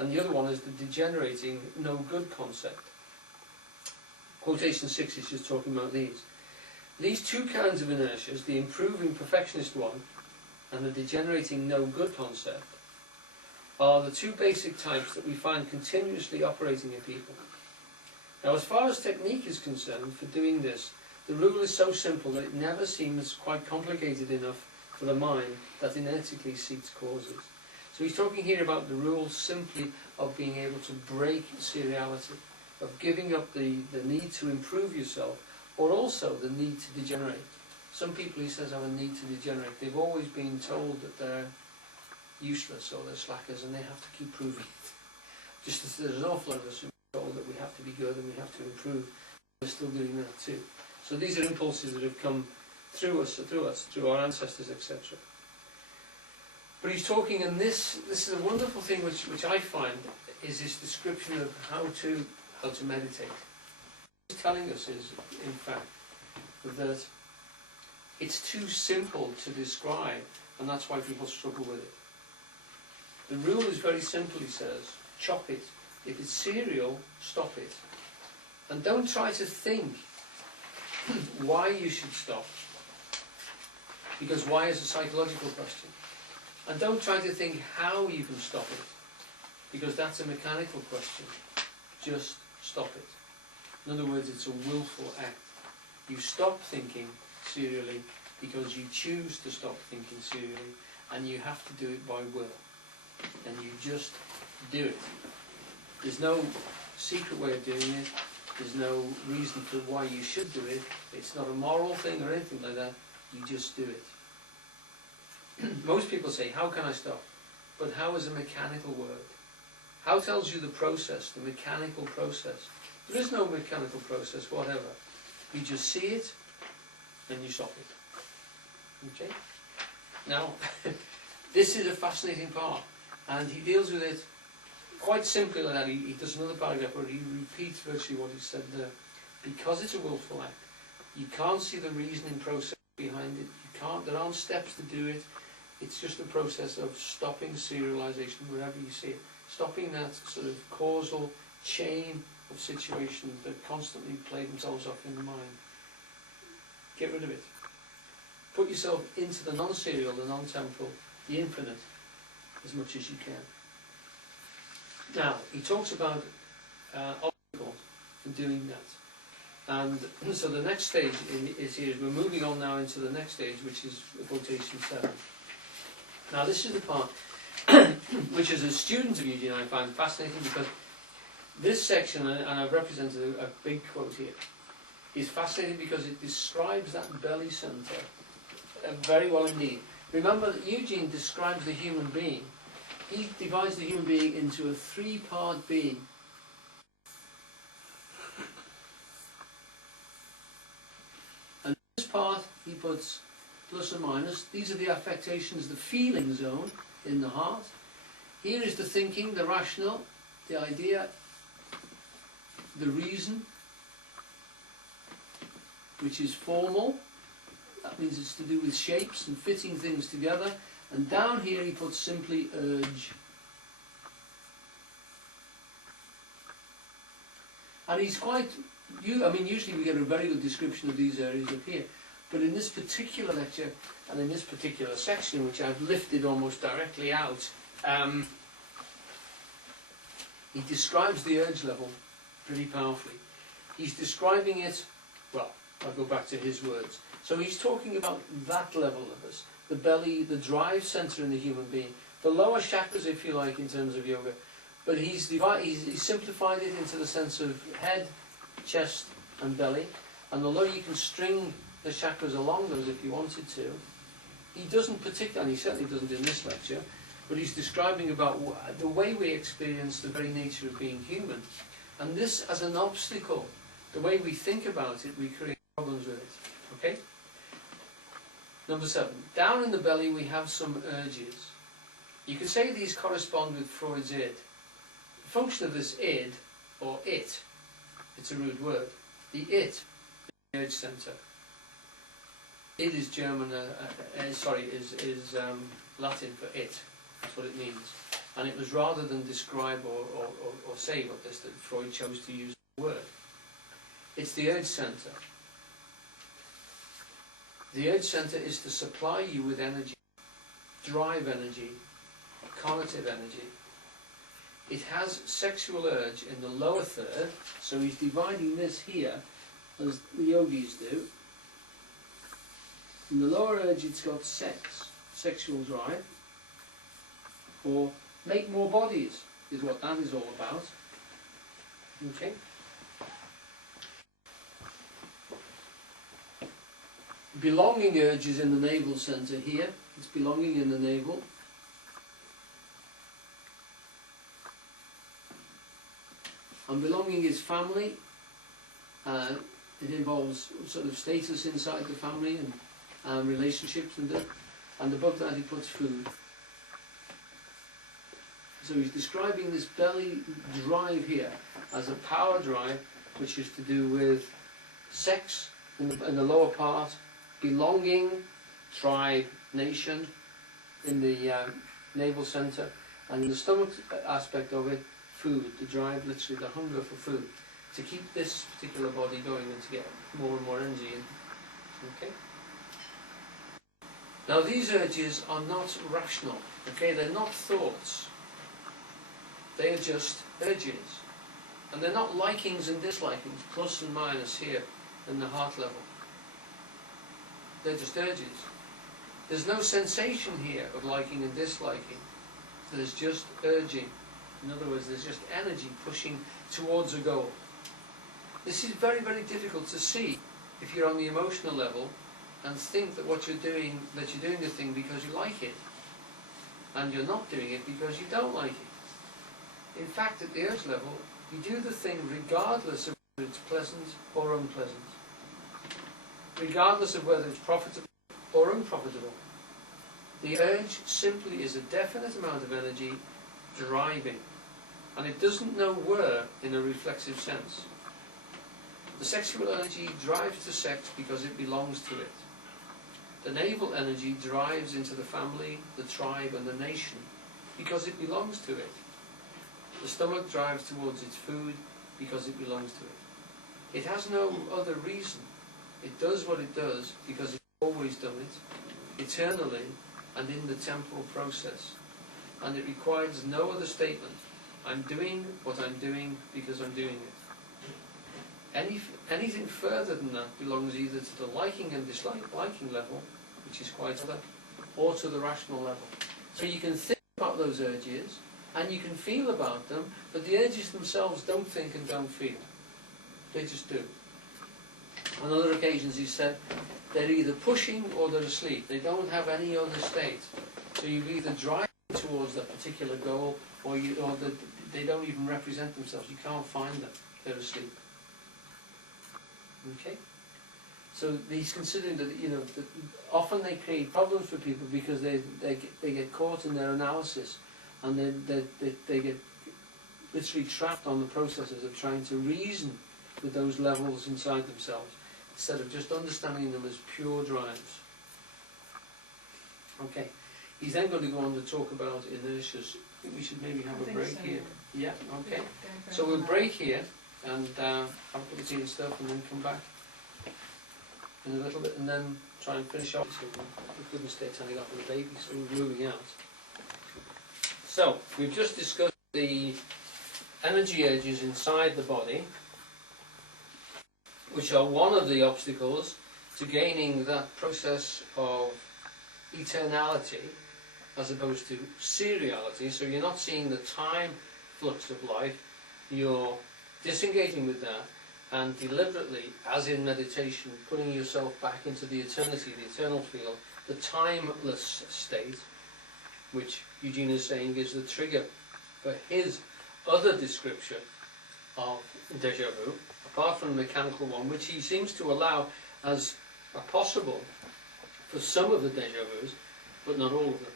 and the other one is the degenerating no good concept. Quotation 6 is just talking about these. These two kinds of inertias, the improving perfectionist one and the degenerating no good concept, are the two basic types that we find continuously operating in people. Now, as far as technique is concerned for doing this, the rule is so simple that it never seems quite complicated enough for the mind that inevitably seeks causes. So he's talking here about the rule simply of being able to break seriality, of giving up the need to improve yourself, or also the need to degenerate. Some people, he says, have a need to degenerate. They've always been told that they're useless or they're slackers and they have to keep proving it. Just as there's an awful lot of us who are told that we have to be good and we have to improve, we're still doing that too. So these are impulses that have come through us, through our ancestors, etc. But he's talking, and this is a wonderful thing which I find is his description of how to meditate. What he's telling us is, in fact, that it's too simple to describe, and that's why people struggle with it. The rule is very simple, he says. Chop it. If it's cereal, stop it. And don't try to think why you should stop. Because why is a psychological question. And don't try to think how you can stop it. Because that's a mechanical question. Just stop it. In other words, it's a willful act. You stop thinking serially because you choose to stop thinking serially, and you have to do it by will. And you just do it. There's no secret way of doing it. There's no reason for why you should do it. It's not a moral thing or anything like that. You just do it. Most people say, how can I stop? But how is a mechanical word? How tells you the process, the mechanical process? There is no mechanical process, whatever. You just see it, and you stop it. Okay? Now, this is a fascinating part, and he deals with it quite simply like that. He does another paragraph where he repeats virtually what he said there. Because it's a willful act, you can't see the reasoning process behind it. There aren't steps to do it. It's just a process of stopping serialization wherever you see it. Stopping that sort of causal chain of situations that constantly play themselves off in the mind. Get rid of it. Put yourself into the non-serial, the non-temporal, the infinite, as much as you can. Now, he talks about obstacles for doing that. And so the next stage is here. We're moving on now into the next stage, which is quotation 7. Now, this is the part which, as a student of Eugene, I find fascinating, because this section, and I've represented a big quote here, is fascinating because it describes that belly centre very well indeed. Remember that Eugene describes the human being. He divides the human being into a 3-part being. And this part he puts plus and minus. These are the affectations, the feeling zone in the heart. Here is the thinking, the rational, the idea, the reason, which is formal. That means it's to do with shapes and fitting things together. And down here he puts simply urge. And he's quite, usually we get a very good description of these areas up here. But in this particular lecture, and in this particular section, which I've lifted almost directly out, he describes the urge level pretty powerfully. He's describing it, well, I'll go back to his words. So he's talking about that level of us, the belly, the drive centre in the human being, the lower chakras, if you like, in terms of yoga. But he's simplified it into the sense of head, chest, and belly. And although you can string the chakras along those if you wanted to, he doesn't particularly, and he certainly doesn't in this lecture, but he's describing about the way we experience the very nature of being human. And this as an obstacle, the way we think about it, we create problems with it. Okay? Number 7. Down in the belly we have some urges. You could say these correspond with Freud's id. The function of this id, or it, it's a rude word, the it is the urge centre. Id is German, is Latin for it. That's what it means. And it was rather than describe or say what this that Freud chose to use the word. It's the urge centre. The urge centre is to supply you with energy, drive energy, cognitive energy. It has sexual urge in the lower third, so he's dividing this here, as the yogis do. In the lower urge it's got sex, sexual drive, or make more bodies, is what that is all about. Okay? Belonging urge is in the navel centre here. It's belonging in the navel. And belonging is family. It involves sort of status inside the family and relationships and above that he puts food. So he's describing this belly drive here as a power drive, which is to do with sex in the lower part, belonging, tribe, nation in the navel centre, and in the stomach aspect of it, food, the drive, literally the hunger for food, to keep this particular body going and to get more and more energy in. Okay? Now these urges are not rational, okay? They're not thoughts. They are just urges. And they're not likings and dislikings, plus and minus here in the heart level. They're just urges. There's no sensation here of liking and disliking. There's just urging. In other words, there's just energy pushing towards a goal. This is very, very difficult to see if you're on the emotional level and think that what you're doing, that you're doing the thing because you like it, and you're not doing it because you don't like it. In fact, at the urge level, you do the thing regardless of whether it's pleasant or unpleasant, regardless of whether it's profitable or unprofitable. The urge simply is a definite amount of energy driving, and it doesn't know where in a reflexive sense. The sexual energy drives to sex because it belongs to it. The navel energy drives into the family, the tribe and the nation because it belongs to it. The stomach drives towards its food because it belongs to it. It has no other reason. It does what it does because it's always done it, eternally and in the temporal process. And it requires no other statement. I'm doing what I'm doing because I'm doing it. Anything further than that belongs either to the liking and disliking level, which is quite other, or to the rational level. So you can think about those urges, and you can feel about them, but the urges themselves don't think and don't feel. They just do. On other occasions he said, they're either pushing or they're asleep. They don't have any other state. So you either drive towards that particular goal, or they don't even represent themselves. You can't find them. They're asleep. Okay? So he's considering that, that often they create problems for people because they get caught in their analysis, and they get literally trapped on the processes of trying to reason with those levels inside themselves, instead of just understanding them as pure drives. Okay. He's then going to go on to talk about inertias. I think we should maybe have a break here. Yeah, okay. So we'll break here and have a cup of tea and stuff, and then come back in a little bit, and then try and finish off. So we couldn't stay tangled up with the baby, so we're moving out. So we've just discussed the energy urges inside the body, which are one of the obstacles to gaining that process of eternality as opposed to seriality. So you're not seeing the time flux of life, you're disengaging with that and deliberately, as in meditation, putting yourself back into the eternity, the eternal field, the timeless state, which Eugene is saying is the trigger for his other description of deja vu, apart from the mechanical one, which he seems to allow as a possible for some of the deja vus, but not all of them.